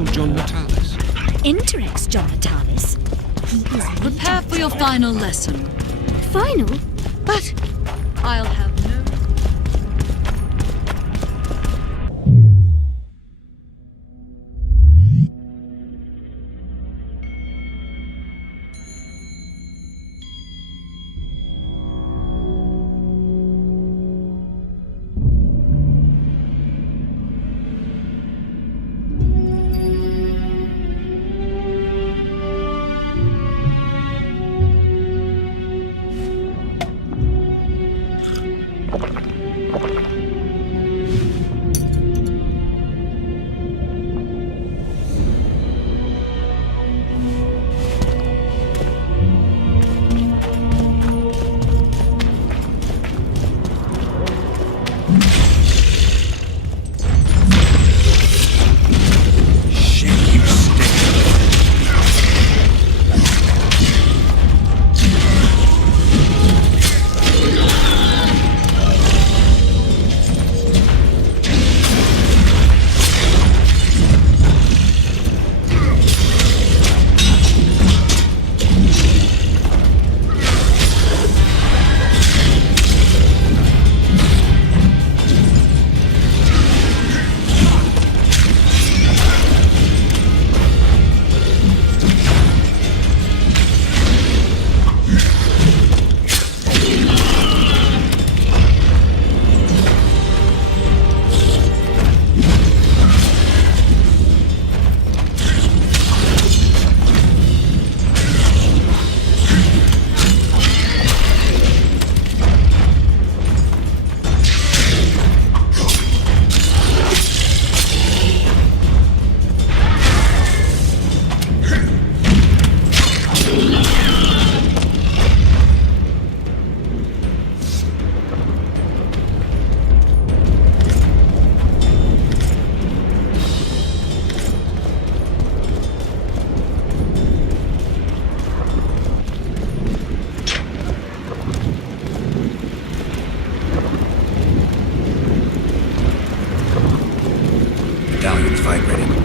Constable John Natalis. Interex John Natalis? He is Prepare for your final lesson. final? But I'll have no... Medallion's vibrating.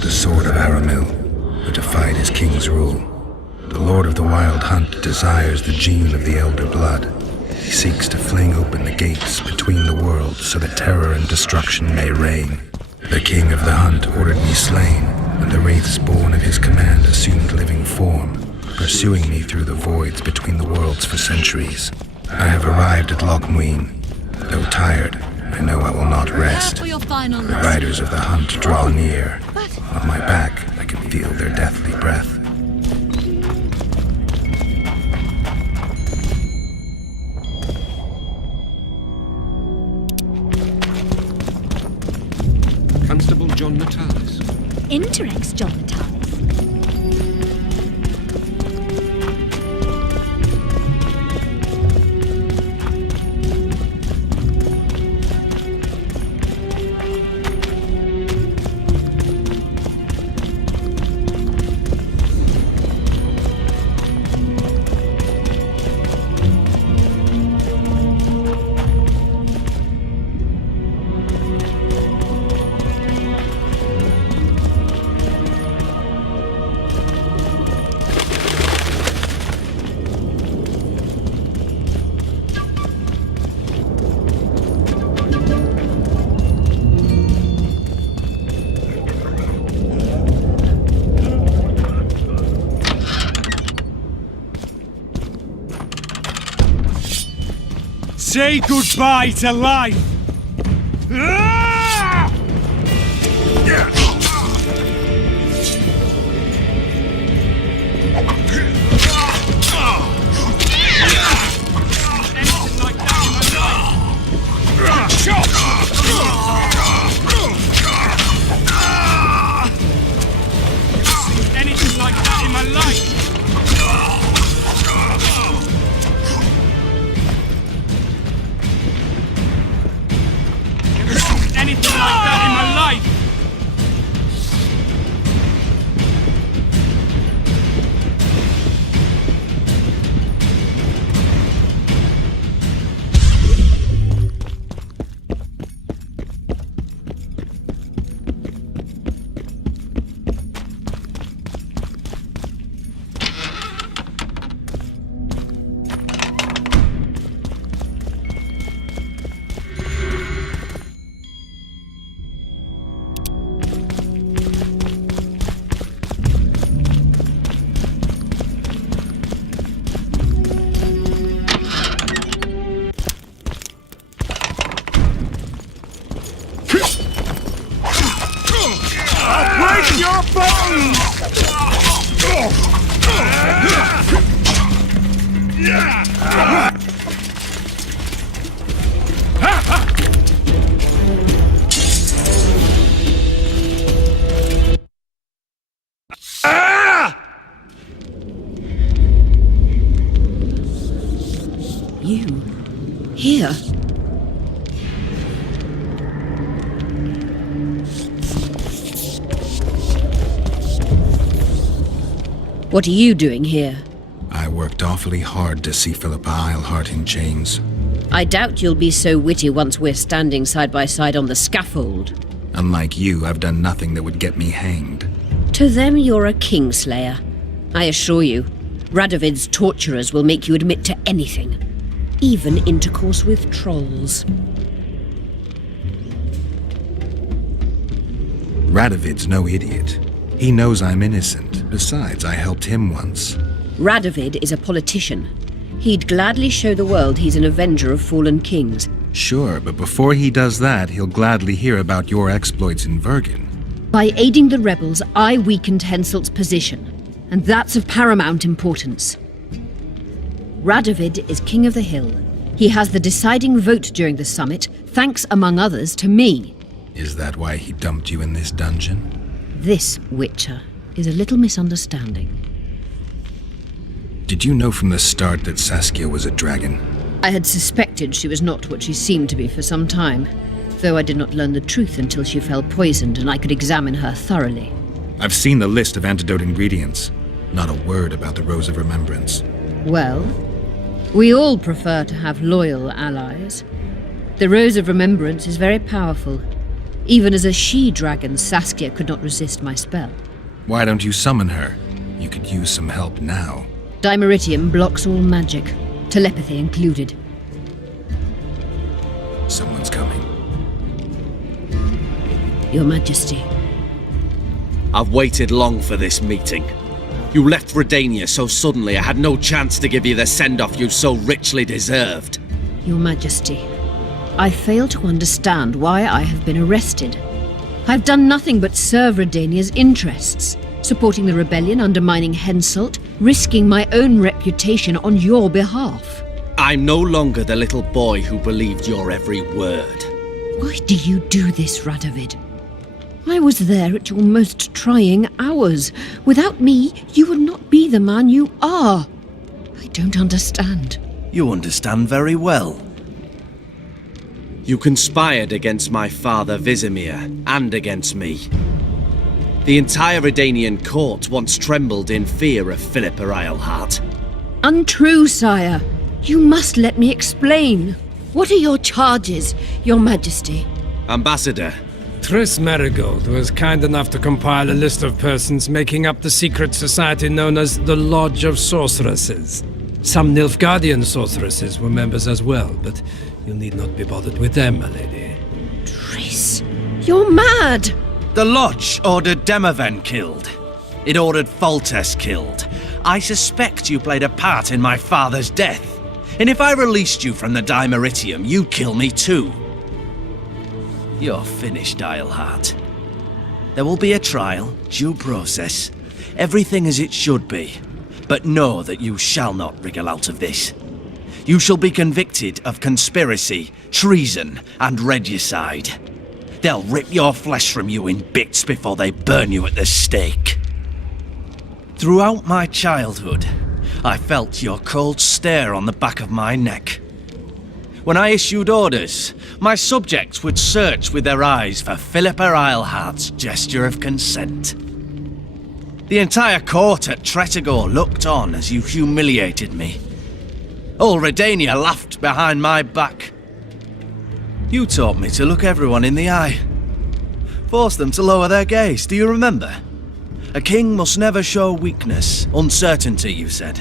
The sword of Aramil, who defied his king's rule. The Lord of the Wild Hunt desires the gene of the Elder Blood. He seeks to fling open the gates between the worlds so that terror and destruction may reign. The King of the Hunt ordered me slain, and the wraiths born of his command assumed living form, pursuing me through the voids between the worlds for centuries. I have arrived at Lochmuin. Though tired, I know I will not rest. For your final The lesson. riders of the hunt draw near. On my back, I can feel their deathly breath. Constable John Natalis. Interex John Natalis? Say goodbye to life! Anything like that in my life! Anything like that in my life! Break your bones! You? Here? What are you doing here? I worked awfully hard to see Philippa Eilhart in chains. I doubt you'll be so witty once we're standing side by side on the scaffold. Unlike you, I've done nothing that would get me hanged. To them, you're a kingslayer. I assure you, Radovid's torturers will make you admit to anything. Even intercourse with trolls. Radovid's no idiot. He knows I'm innocent. Besides, I helped him once. Radovid is a politician. He'd gladly show the world he's an avenger of fallen kings. Sure, but before he does that, he'll gladly hear about your exploits in Vergen. By aiding the rebels, I weakened Henselt's position, and that's of paramount importance. Radovid is king of the hill. He has the deciding vote during the summit, thanks, among others, to me. Is that why he dumped you in this dungeon? This, Witcher, is a little misunderstanding. Did you know from the start that Saskia was a dragon? I had suspected she was not what she seemed to be for some time, though I did not learn the truth until she fell poisoned and I could examine her thoroughly. I've seen the list of antidote ingredients. Not a word about the Rose of Remembrance. Well, we all prefer to have loyal allies. The Rose of Remembrance is very powerful. Even as a she-dragon, Saskia could not resist my spell. Why don't you summon her? You could use some help now. Dimeritium blocks all magic, telepathy included. Someone's coming. Your Majesty. I've waited long for this meeting. You left Redania so suddenly I had no chance to give you the send-off you so richly deserved. Your Majesty, I fail to understand why I have been arrested. I've done nothing but serve Redania's interests, supporting the rebellion, undermining Henselt, risking my own reputation on your behalf. I'm no longer the little boy who believed your every word. Why do you do this, Radovid? I was there at your most trying hours. Without me, you would not be the man you are. I don't understand. You understand very well. You conspired against my father Vizimir, and against me. The entire Redanian court once trembled in fear of Philippa Eilhart. Untrue, sire. You must let me explain. What are your charges, your Majesty? Ambassador, Triss Marigold was kind enough to compile a list of persons making up the secret society known as the Lodge of Sorceresses. Some Nilfgaardian sorceresses were members as well, but you need not be bothered with them, my lady. Triss, you're mad! the Lodge ordered Demaven killed. It ordered Foltest killed. I suspect you played a part in my father's death. And if I released you from the Dimeritium, you'd kill me too. You're finished, Islehart. There will be a trial, due process, everything as it should be. But know that you shall not wriggle out of this. You shall be convicted of conspiracy, treason, and regicide. They'll rip your flesh from you in bits before they burn you at the stake. Throughout my childhood, I felt your cold stare on the back of my neck. When I issued orders, my subjects would search with their eyes for Philippa Islehart's gesture of consent. The entire court at Tretogor looked on as you humiliated me. All Redania laughed behind my back. You taught me to look everyone in the eye. Forced them to lower their gaze, do you remember? A king must never show weakness, uncertainty, you said.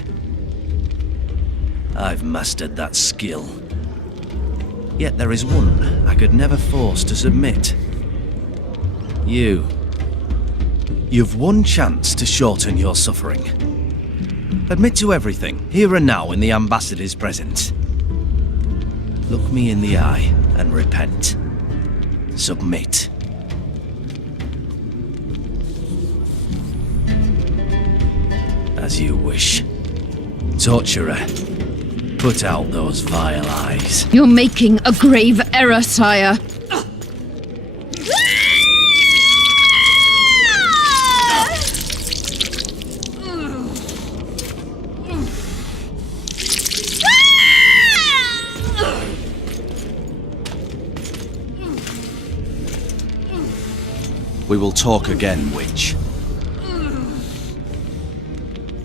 I've mastered that skill. Yet there is one I could never force to submit. You. You've one chance to shorten your suffering. Admit to everything, here and now in the Ambassador's presence. Look me in the eye and repent. Submit. As you wish. Torturer, put out those vile eyes. You're making a grave error, sire. We will talk again, witch.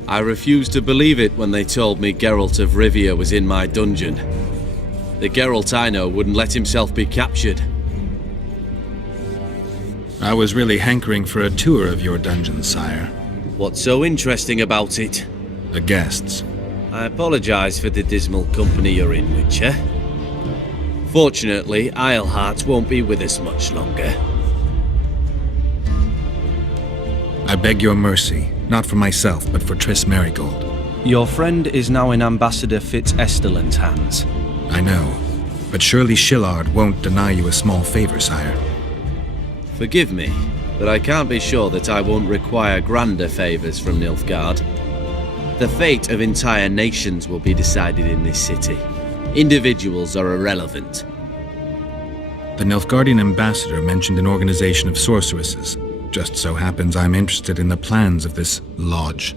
I refused to believe it when they told me Geralt of Rivia was in my dungeon. The Geralt I know wouldn't let himself be captured. I was really hankering for a tour of your dungeon, sire. What's so interesting about it? The guests. I apologize for the dismal company you're in, Witcher. Fortunately, Islehart won't be with us much longer. I beg your mercy, not for myself, but for Triss Merigold. Your friend is now in Ambassador Fitz-Estelin's hands. I know, but surely Shillard won't deny you a small favor, sire. Forgive me, but I can't be sure that I won't require grander favors from Nilfgaard. The fate of entire nations will be decided in this city. Individuals are irrelevant. The Nilfgaardian ambassador mentioned an organization of sorceresses. Just so happens I'm interested in the plans of this lodge.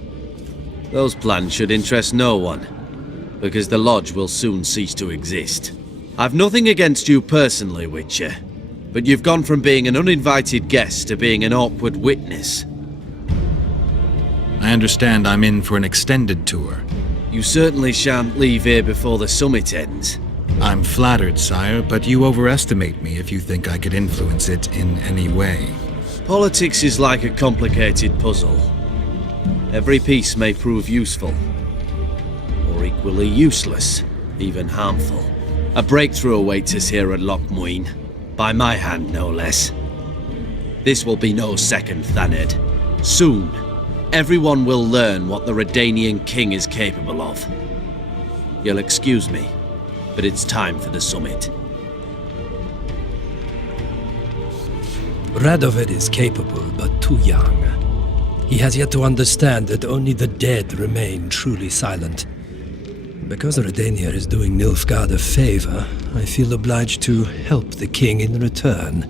Those plans should interest no one, because the lodge will soon cease to exist. I've nothing against you personally, Witcher, but you've gone from being an uninvited guest to being an awkward witness. I understand I'm in for an extended tour. You certainly shan't leave here before the summit ends. I'm flattered, sire, but you overestimate me if you think I could influence it in any way. Politics is like a complicated puzzle. Every piece may prove useful, or equally useless, even harmful. A breakthrough awaits us here at Loch Muin, by my hand no less. This will be no second Thaned. Soon, everyone will learn what the Redanian king is capable of. You'll excuse me, but it's time for the summit. Radovid is capable, but too young. He has yet to understand that only the dead remain truly silent. Because Redania is doing Nilfgaard a favor, I feel obliged to help the king in return.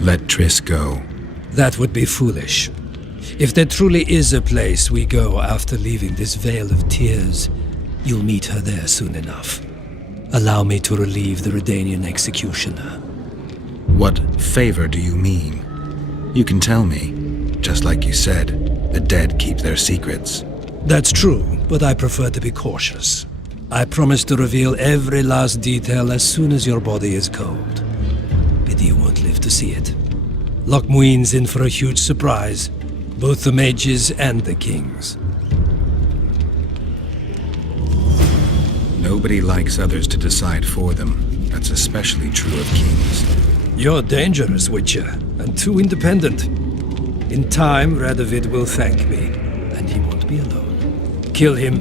Let Triss go. That would be foolish. If there truly is a place we go after leaving this Vale of Tears, you'll meet her there soon enough. Allow me to relieve the Redanian executioner. What favor do you mean? You can tell me. Just like you said, the dead keep their secrets. That's true, but I prefer to be cautious. I promise to reveal every last detail as soon as your body is cold. Pity you won't live to see it. Loch Muin's in for a huge surprise, both the mages and the kings. Nobody likes others to decide for them. That's especially true of kings. You're dangerous, Witcher, and too independent. In time, Radovid will thank me, and he won't be alone. Kill him,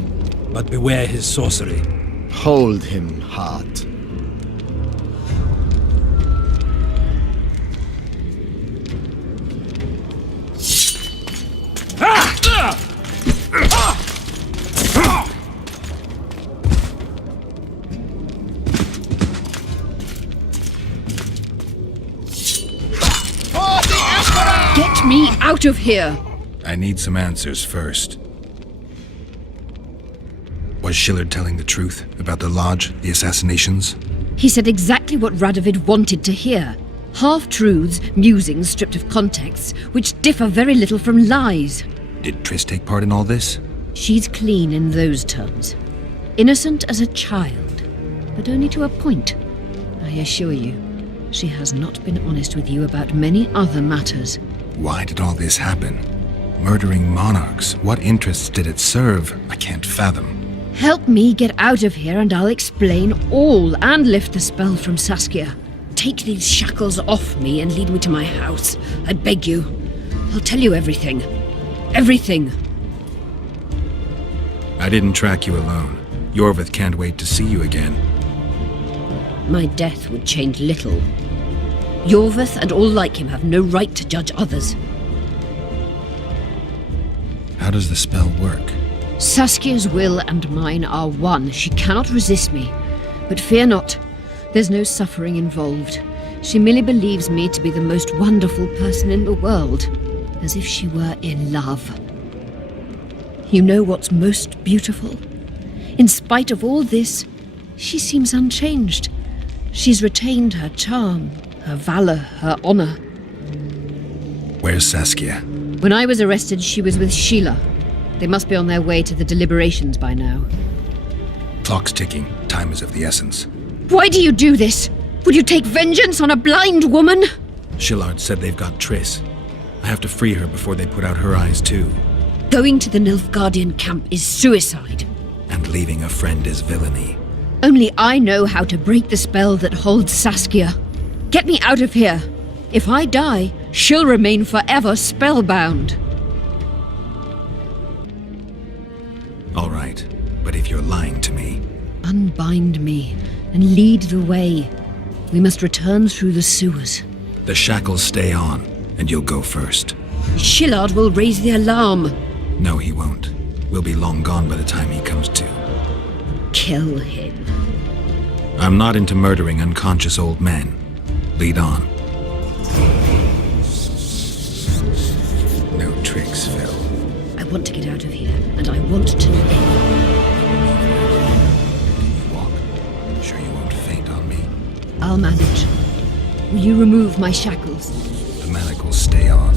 but beware his sorcery. Hold him, Heart. Get me out of here! I need some answers first. Was Schillard telling the truth about the Lodge, the assassinations? He said exactly what Radovid wanted to hear. Half-truths, musings stripped of context, which differ very little from lies. Did Triss take part in all this? She's clean in those terms. Innocent as a child, but only to a point. I assure you, she has not been honest with you about many other matters. Why did all this happen? Murdering monarchs, what interests did it serve? I can't fathom. Help me get out of here and I'll explain all and lift the spell from Saskia. Take these shackles off me and lead me to my house. I beg you. I'll tell you everything. Everything. I didn't track you alone. Yorvith can't wait to see you again. My death would change little. Yorvith and all like him have no right to judge others. How does the spell work? Saskia's will and mine are one. She cannot resist me. But fear not. There's no suffering involved. She merely believes me to be the most wonderful person in the world. As if she were in love. You know what's most beautiful? In spite of all this, she seems unchanged. She's retained her charm, her valor, her honor. Where's Saskia? When I was arrested, she was with Sheila. They must be on their way to the deliberations by now. Clock's ticking. Time is of the essence. Why do you do this? Would you take vengeance on a blind woman? Shillard said they've got Triss. I have to free her before they put out her eyes too. Going to the Nilfgaardian camp is suicide. And leaving a friend is villainy. Only I know how to break the spell that holds Saskia. Get me out of here. If I die, she'll remain forever spellbound. All right, but if you're lying to me... Unbind me and lead the way. We must return through the sewers. The shackles stay on, and you'll go first. Shillard will raise the alarm. No, he won't. We'll be long gone by the time he comes to. Kill him. I'm not into murdering unconscious old men. Lead on. No tricks, Phil. I want to get out of here, and I want to live. Can you walk? Sure you won't faint on me? I'll manage. Will you remove my shackles? The manacles stay on.